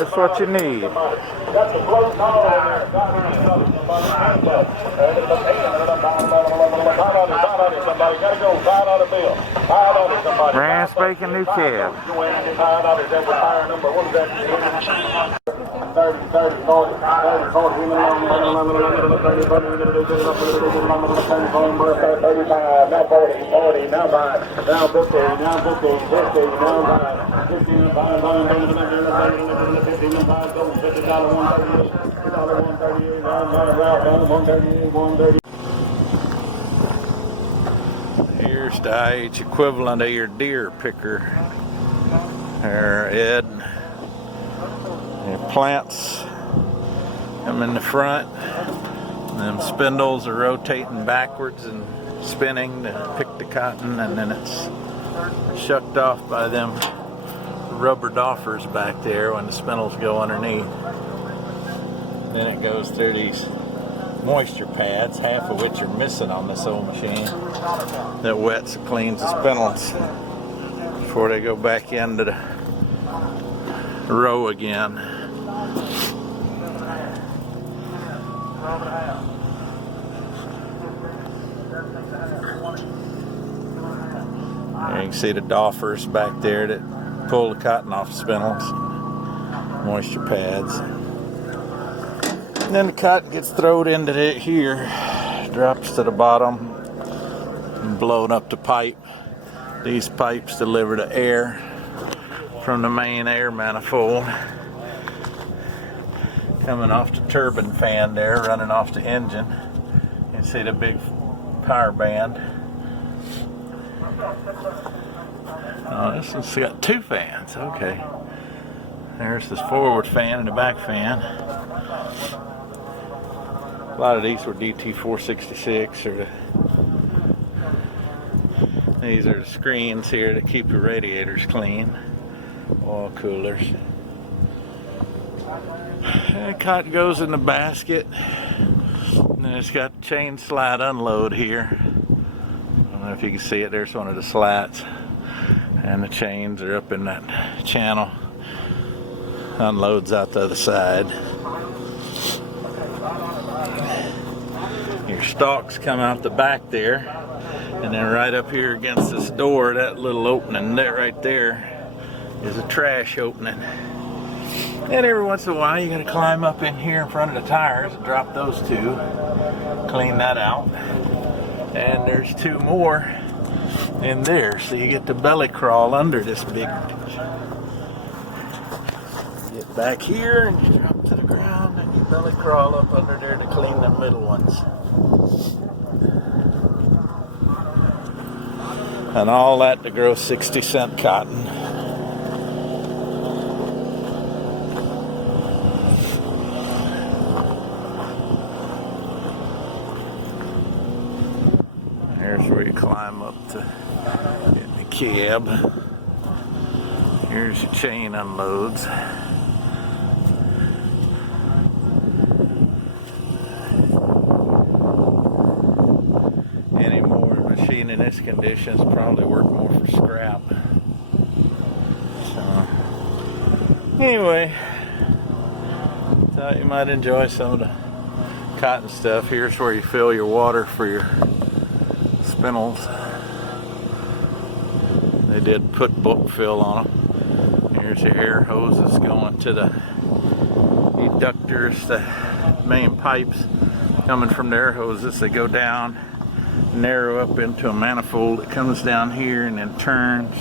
just what you need. Brand spanking new cab. 30, 40, 30, 40, now 40, now 5, now 50, now 50, 50, now 5, 50, now 5, Here's the IH equivalent of your deer picker. There, Ed. Your plants come in the front. Them spindles are rotating backwards and spinning to pick the cotton, and then it's shucked off by them rubber doffers back there when the spindles go underneath. Then it goes through these moisture pads, half of which are missing on this old machine, that wets and cleans the spindles before they go back into the row again. There you can see the doffers back there that pull the cotton off the spindles, moisture pads. And then the cotton gets thrown into it here, drops to the bottom, and blown up the pipe. These pipes deliver the air from the main air manifold coming off the turbine fan there, running off the engine. You can see the big power band. Oh, this one's got two fans. Okay. There's this forward fan and the back fan. A lot of these were DT466, or these are the screens here that keep the radiators clean. Oil coolers. And cotton goes in the basket, and then it's got chain slide unload here. I don't know if you can see it. There's one of the slats, and the chains are up in that channel. Unloads out the other side. Your stalks come out the back there, and then right up here against this door, that little opening there, right there, is a trash opening. And every once in a while you gotta climb up in here in front of the tires and drop those two, clean that out. And there's two more in there, so you get to belly crawl under this big. Get back here and you drop to the ground and you belly crawl up under there to clean the middle ones. And all that to grow 60-cent cotton. Here's where you climb up to get the cab. Here's your chain unloads. Any more machine in this condition is probably worth more for scrap. So, anyway, thought you might enjoy some of the cotton stuff. Here's where you fill your water for your spindles. They did put book fill on them. Here's your air hoses going to the eductors, the main pipes coming from the air hoses. They go down, narrow up into a manifold that comes down here and then turns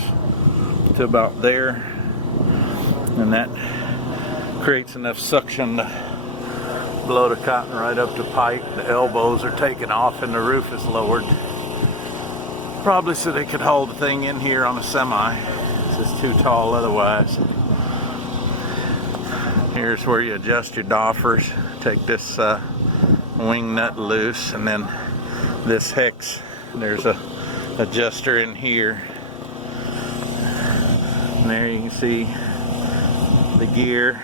to about there, and that creates enough suction to blow the cotton right up the pipe. The elbows are taken off and the roof is lowered. Probably so they could hold the thing in here on a semi. It's just too tall otherwise. Here's where you adjust your doffers. Take this wing nut loose, and then this hex, there's a adjuster in here. And there you can see the gear,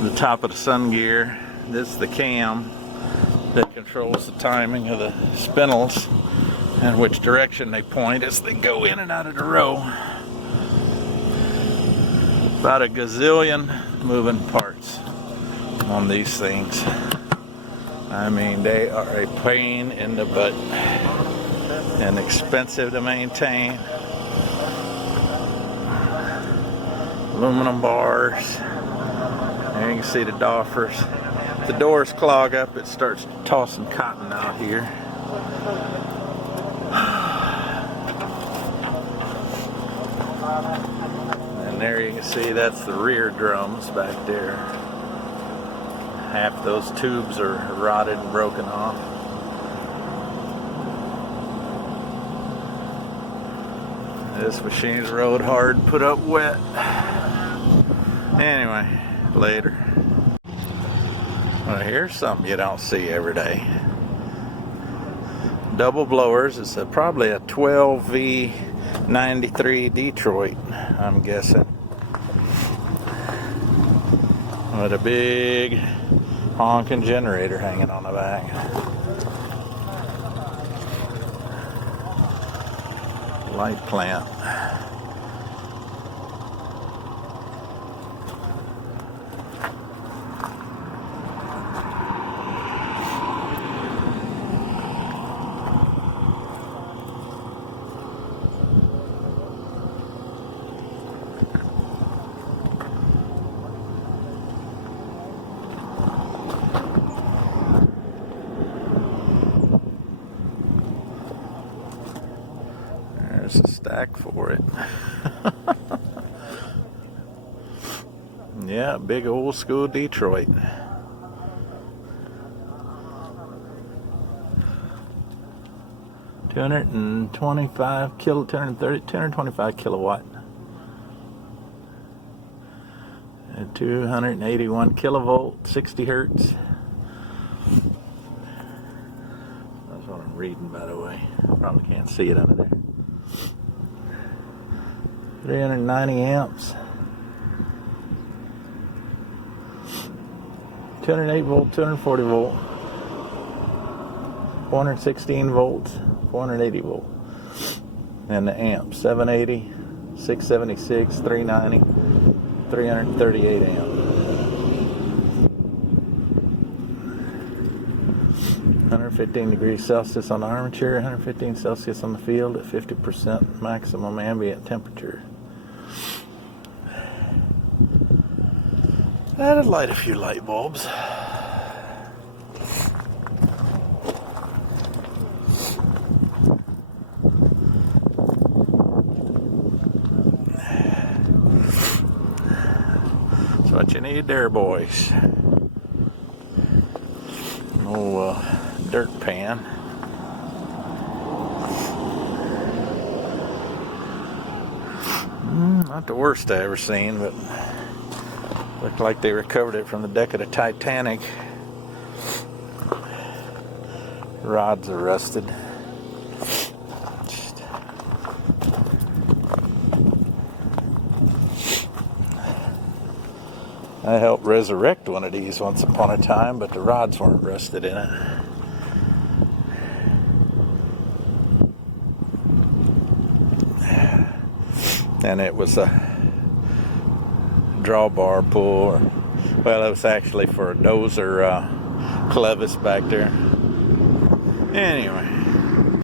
the top of the sun gear. This is the cam that controls the timing of the spindles and which direction they point as they go in and out of the row. About a gazillion moving parts on these things. I mean, they are a pain in the butt and expensive to maintain. Aluminum bars. There you can see the doffers. If the doors clog up, it starts tossing cotton out here. And there you can see that's the rear drums back there. Half those tubes are rotted and broken off. This machine's rode hard, put up wet. Anyway, later. Well, here's something you don't see every day. Double blowers. It's probably a 12V93 Detroit, I'm guessing. With a big honking generator hanging on the back. Light plant. There's a stack for it. Yeah, big old school Detroit. $225 kilowatt. And 281 kilovolt, 60 hertz. That's what I'm reading, by the way. Probably can't see it under there. 390 amps. 208 volt, 240 volt, 416 volts, 480 volt. And the amps, 780, 676, 390, 338 amp. 115 degrees Celsius on the armature, 115 Celsius on the field at 50% maximum ambient temperature. That'd light a few light bulbs. That's what you need there, boys. An old dirt pan. Not the worst I ever seen, but looked like they recovered it from the deck of the Titanic. Rods are rusted. I helped resurrect one of these once upon a time, but the rods weren't rusted in it. And it was a drawbar pull. Well, it was actually for a dozer clevis back there. Anyway.